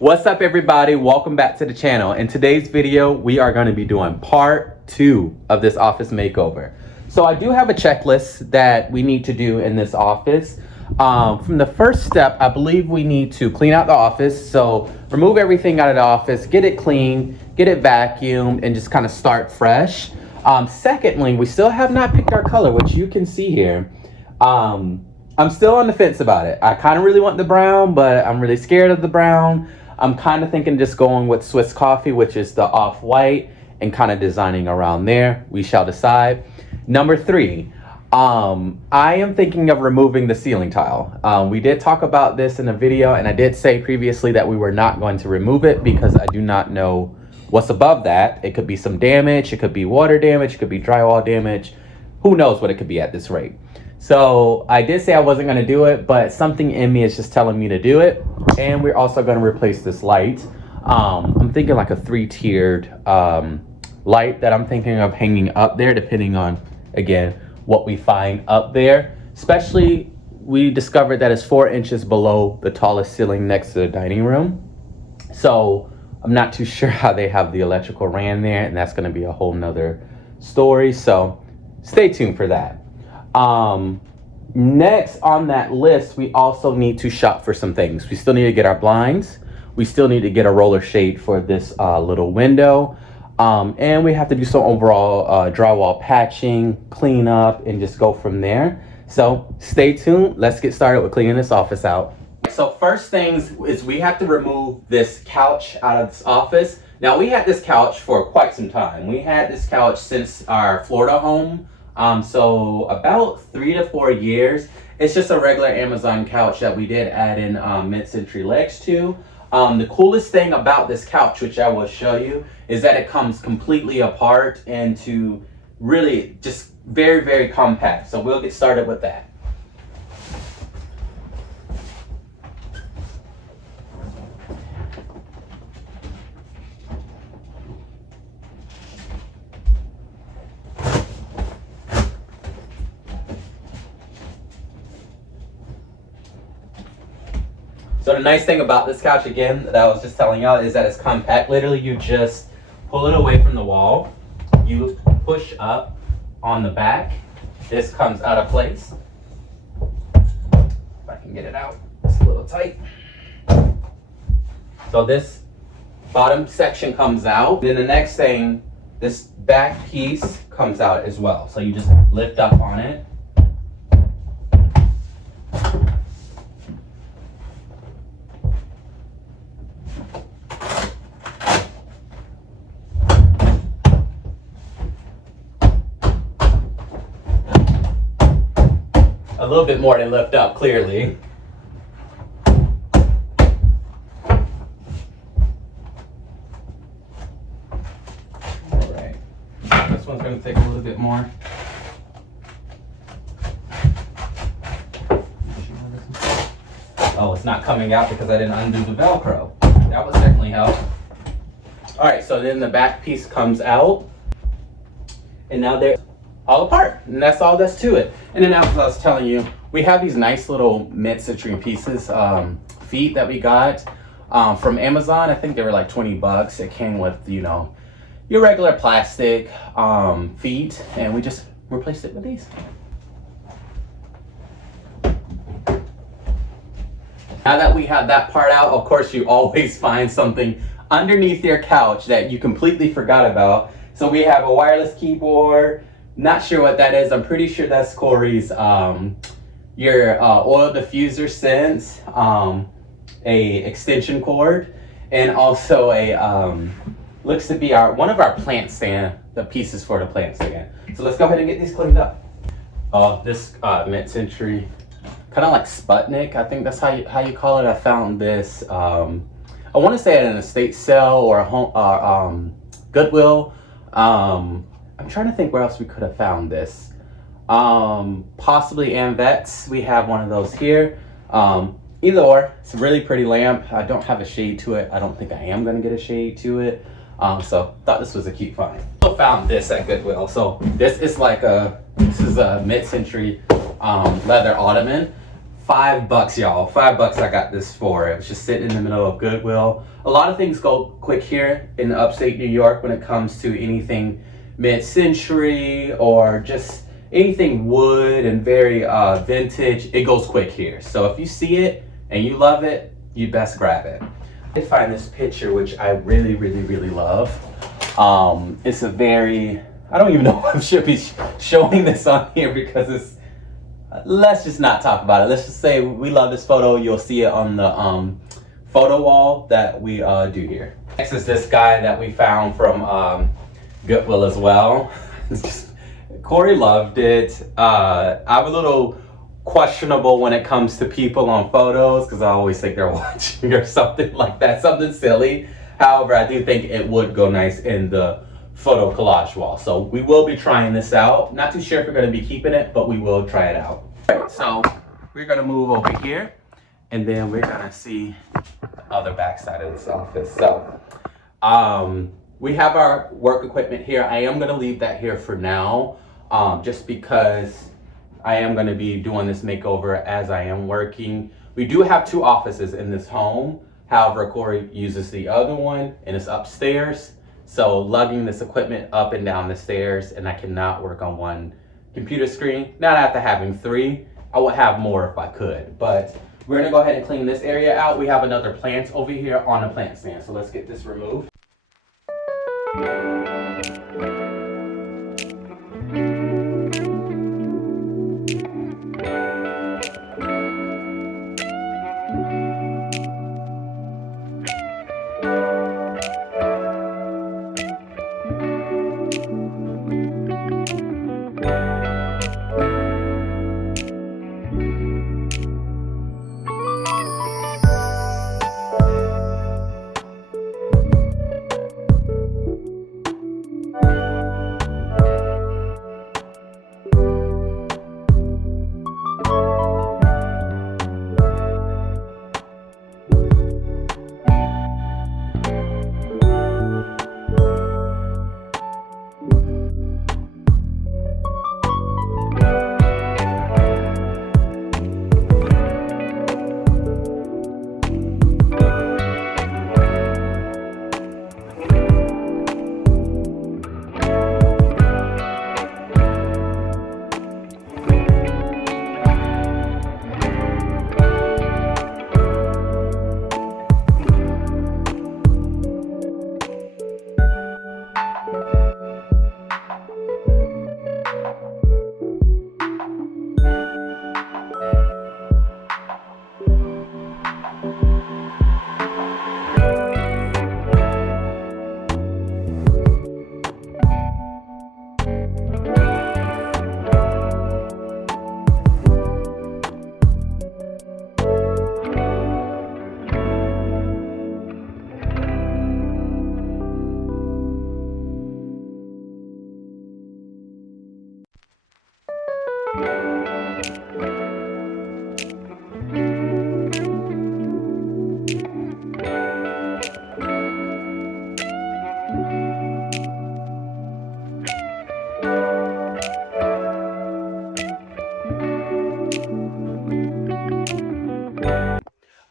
What's up, everybody? Welcome back to the channel. In today's video, we are going to be doing part 2 of this office makeover. So I do have a checklist that we need to do in this office. From the first step, I believe we need to clean out the office. So remove everything out of the office, get it clean, get it vacuumed, and just kind of start fresh. Secondly, we still have not picked our color, which you can see here. I'm still on the fence about it. I kind of really want the brown, but I'm really scared of the brown. I'm kind of thinking just going with Swiss Coffee, which is the off-white, and kind of designing around there. We shall decide. Number 3, I am thinking of removing the ceiling tile. We did talk about this in a video, and I did say previously that we were not going to remove it because I do not know what's above that. It could be some damage, it could be water damage, it could be drywall damage. Who knows what it could be at this rate. So I did say I wasn't going to do it, but something in me is just telling me to do it. And we're also going to replace this light. I'm thinking like a 3-tiered light that I'm thinking of hanging up there, depending on, again, what we find up there. Especially, we discovered that it's 4 inches below the tallest ceiling next to the dining room. So I'm not too sure how they have the electrical ran there, and that's going to be a whole nother story. So stay tuned for that. Next on that list, we also need to shop for some things. We still need to get our blinds. We still need to get a roller shade for this little window. And we have to do some overall drywall patching, clean up, and just go from there. So stay tuned. Let's get started with cleaning this office out. So first things is we have to remove this couch out of this office. Now, we had this couch for quite some time. We had this couch since our Florida home. So about 3 to 4 years. It's just a regular Amazon couch that we did add in mid-century legs to. The coolest thing about this couch, which I will show you, is that it comes completely apart into really just very, very compact. So we'll get started with that. So the nice thing about this couch, again, that I was just telling y'all, is that it's compact. Literally, you just pull it away from the wall. You push up on the back. This comes out of place. If I can get it out, it's a little tight. So this bottom section comes out. Then the next thing, this back piece comes out as well. So you just lift up on it. A little bit more than lift up, clearly. All right. This one's going to take a little bit more. Oh, it's not coming out because I didn't undo the Velcro. That would certainly help. All right, so then the back piece comes out. And now they're all apart, and that's all that's to it. And then, as I was telling you, we have these nice little mid-century pieces, feet that we got from Amazon. I think they were like 20 bucks. It came with, you know, your regular plastic feet, and we just replaced it with these. Now that we have that part out, of course, you always find something underneath your couch that you completely forgot about. So we have a wireless keyboard. Not sure what that is. I'm pretty sure that's Corey's your oil diffuser sense, a extension cord, and also a looks to be one of our plant stand, the pieces for the plant stand. So let's go ahead and get these cleaned up. This mid-century, kind of like Sputnik, I think that's how you call it. I found this. I want to say at an estate sale or a home Goodwill. I'm trying to think where else we could have found this. Possibly Amvets. We have one of those here. Either or. It's a really pretty lamp. I don't have a shade to it. I don't think I am going to get a shade to it. So thought this was a cute find. Also found this at Goodwill. So this is a mid-century leather ottoman. $5, y'all. $5 I got this for. It was just sitting in the middle of Goodwill. A lot of things go quick here in upstate New York when it comes to anything mid-century or just anything wood and very vintage. It goes quick here. So if you see it and you love it, you best grab it. I find this picture, which I really, really, really love. It's a very, I don't even know if I should be showing this on here because it's, let's just not talk about it. Let's just say we love this photo. You'll see it on the photo wall that we do here. Next is this guy that we found from Goodwill as well. Corey loved it. I'm a little questionable when it comes to people on photos because I always think they're watching or something like that, something silly. However, I do think it would go nice in the photo collage wall. So we will be trying this out. Not too sure if we're going to be keeping it, but we will try it out. All right, so we're going to move over here and then we're going to see the other back side of this office. So we have our work equipment here. I am going to leave that here for now, just because I am going to be doing this makeover as I am working. We do have 2 offices in this home. However, Corey uses the other one and it's upstairs. So lugging this equipment up and down the stairs, and I cannot work on one computer screen. Not after having 3. I would have more if I could, but we're gonna go ahead and clean this area out. We have another plant over here on a plant stand. So let's get this removed.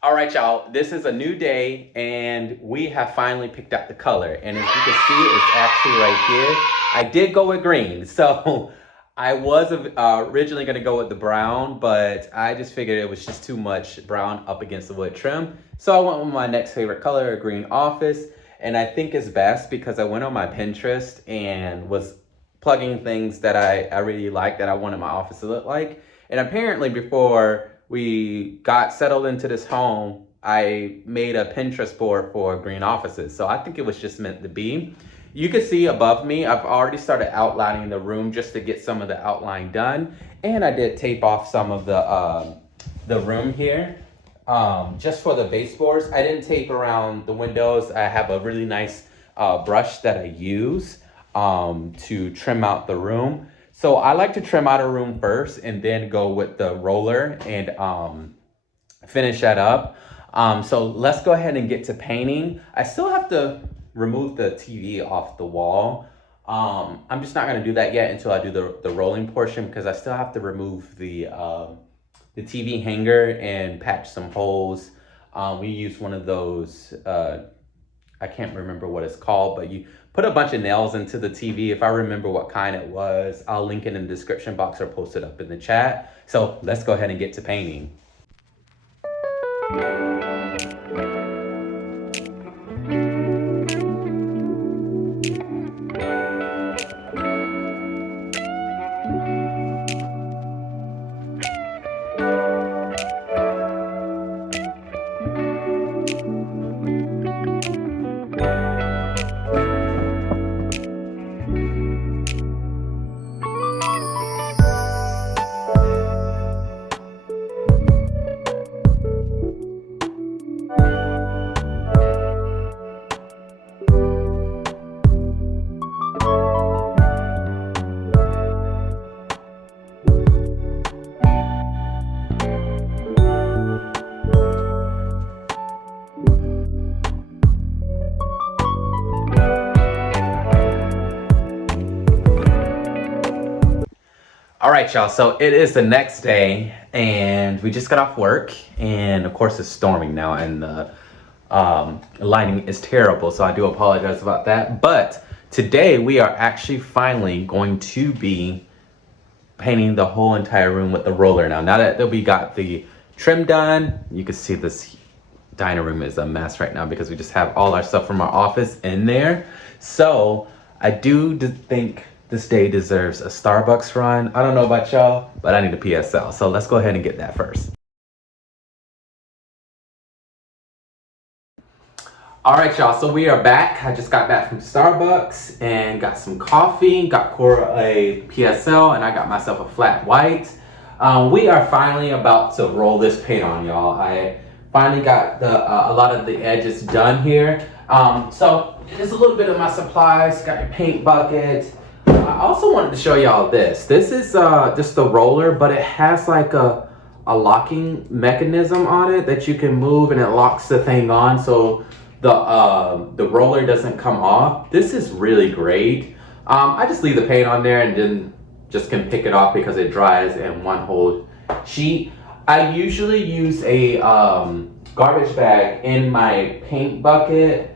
All right, y'all, this is a new day and we have finally picked out the color. And as you can see, it's actually right here. I did go with green. So I was originally gonna go with the brown, but I just figured it was just too much brown up against the wood trim. So I went with my next favorite color, a green office. And I think it's best because I went on my Pinterest and was plugging things that I really like that I wanted my office to look like. And apparently before we got settled into this home, I made a Pinterest board for green offices. So I think it was just meant to be. You can see above me, I've already started outlining the room just to get some of the outline done. And I did tape off some of the room here, just for the baseboards. I didn't tape around the windows. I have a really nice brush that I use to trim out the room. So I like to trim out a room first and then go with the roller and finish that up. So let's go ahead and get to painting. I still have to remove the TV off the wall. I'm just not gonna do that yet until I do the rolling portion because I still have to remove the the TV hanger and patch some holes. We used one of those, I can't remember what it's called, but you put a bunch of nails into the TV. If I remember what kind it was, I'll link it in the description box or post it up in the chat. So let's go ahead and get to painting. All right, y'all, so it is the next day and we just got off work, and of course it's storming now and the lighting is terrible, so I do apologize about that. But today we are actually finally going to be painting the whole entire room with the roller now that we got the trim done. You can see this dining room is a mess right now because we just have all our stuff from our office in there. So I do think this day deserves a Starbucks run. I don't know about y'all, but I need a PSL. So let's go ahead and get that first. All right, y'all, so we are back. I just got back from Starbucks and got some coffee, got Cora a PSL, and I got myself a flat white. We are finally about to roll this paint on, y'all. I finally got a lot of the edges done here. So just a little bit of my supplies, got your paint bucket. I also wanted to show y'all this. This is just the roller, but it has like a locking mechanism on it that you can move and it locks the thing on so the roller doesn't come off. This is really great. I just leave the paint on there and then just can pick it off because it dries in one whole sheet. I usually use a garbage bag in my paint bucket.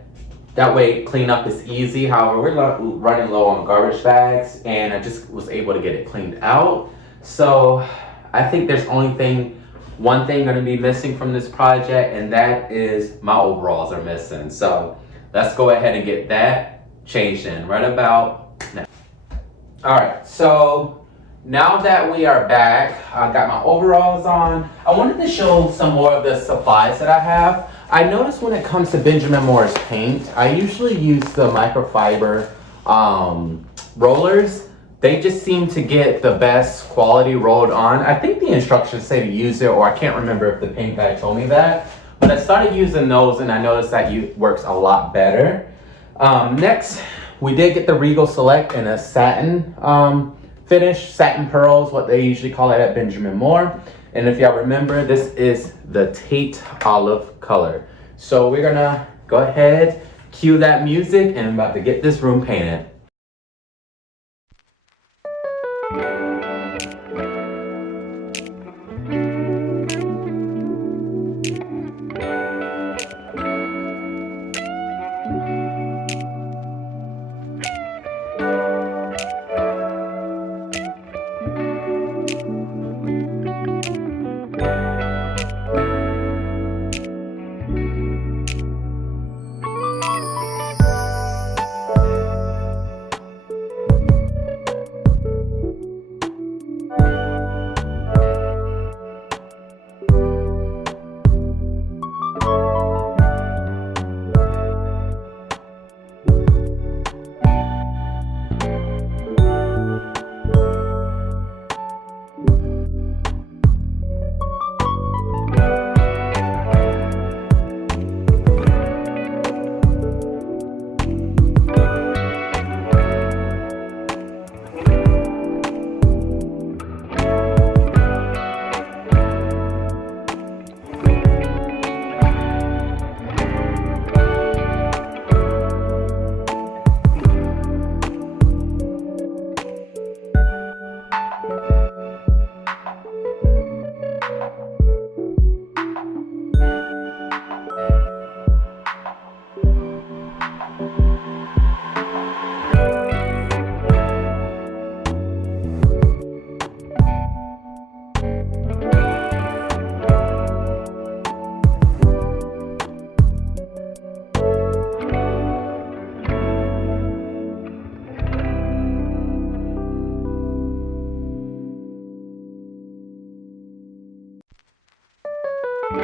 That way cleanup is easy. However, we're running low on garbage bags and I just was able to get it cleaned out. So I think there's one thing going to be missing from this project, and that is my overalls are missing. So let's go ahead and get that changed in right about now. All right, so now that we are back, I got my overalls on. I wanted to show some more of the supplies that I have. I noticed when it comes to Benjamin Moore's paint, I usually use the microfiber rollers. They just seem to get the best quality rolled on. I think the instructions say to use it, or I can't remember if the paint guy told me that. But I started using those and I noticed that it works a lot better. Next, we did get the Regal Select in a satin finish, satin pearls, what they usually call it at Benjamin Moore. And if y'all remember, this is the Tate olive color. So we're gonna go ahead, cue that music, and I'm about to get this room painted. All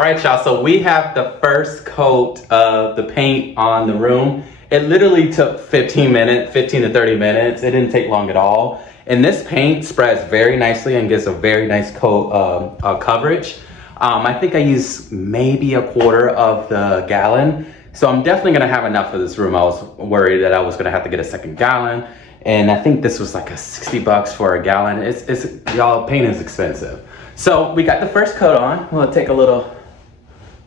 right, y'all, so we have the first coat of the paint on the room. It literally took 15 to 30 minutes. It didn't take long at all. And this paint spreads very nicely and gives a very nice coat coverage. I think I used maybe 1/4 of the gallon. So I'm definitely gonna have enough of this room. I was worried that I was gonna have to get a second gallon. And I think this was like a 60 bucks for a gallon. Y'all, paint is expensive. So we got the first coat on. We'll take a little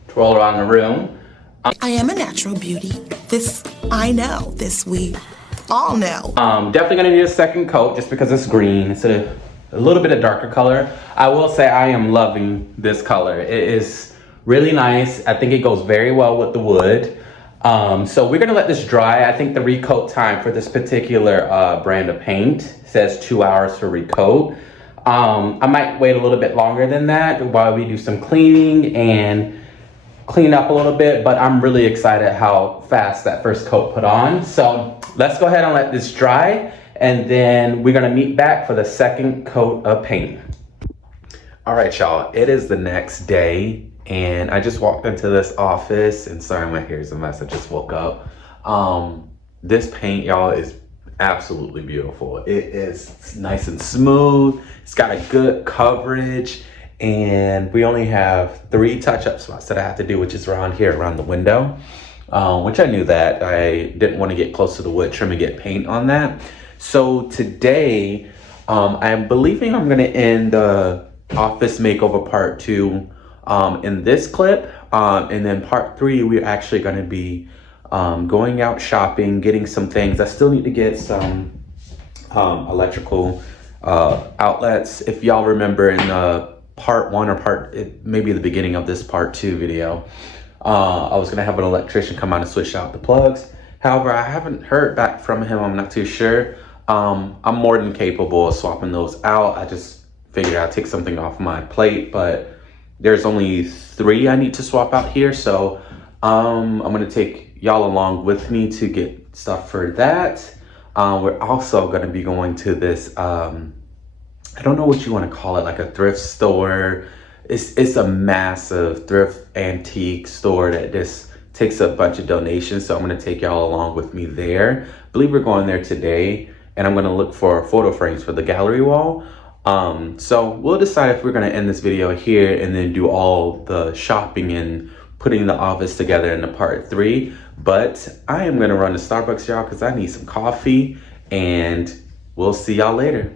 twirl around the room. I am a natural beauty. This, I know. This we all know. Definitely gonna need a second coat just because it's green. It's a little bit of darker color. I will say I am loving this color. It is really nice. I think it goes very well with the wood. So we're gonna let this dry. I think the recoat time for this particular brand of paint says 2 hours for recoat. I might wait a little bit longer than that while we do some cleaning and clean up a little bit, but I'm really excited how fast that first coat put on. So let's go ahead and let this dry, and then we're gonna meet back for the second coat of paint. All right, y'all, it is the next day, and I just walked into this office, and sorry, my hair's a mess, I just woke up. This paint, y'all, is absolutely beautiful. It is nice and smooth. It's got a good coverage, and we only have 3 touch-up spots that I have to do, which is around here, around the window, which I knew that. I didn't want to get close to the wood trim and get paint on that. So today, I'm believing I'm going to end the office makeover part 2 in this clip, and then part 3, we're actually going to be going out shopping, getting some things. I still need to get some electrical outlets. If y'all remember in the part 1 or maybe the beginning of this part 2 video, I was gonna have an electrician come out and switch out the plugs. However, I haven't heard back from him. I'm not too sure. I'm more than capable of swapping those out. I just figured I'd take something off my plate, but there's only 3 I need to swap out here. So I'm gonna take y'all along with me to get stuff for that. We're also gonna be going to this, I don't know what you want to call it, like a thrift store. It's a massive thrift antique store that just takes a bunch of donations. So I'm going to take y'all along with me there. I believe we're going there today, and I'm going to look for photo frames for the gallery wall. So we'll decide if we're going to end this video here and then do all the shopping and putting the office together in the part 3. But I am going to run to Starbucks, y'all, because I need some coffee, and we'll see y'all later.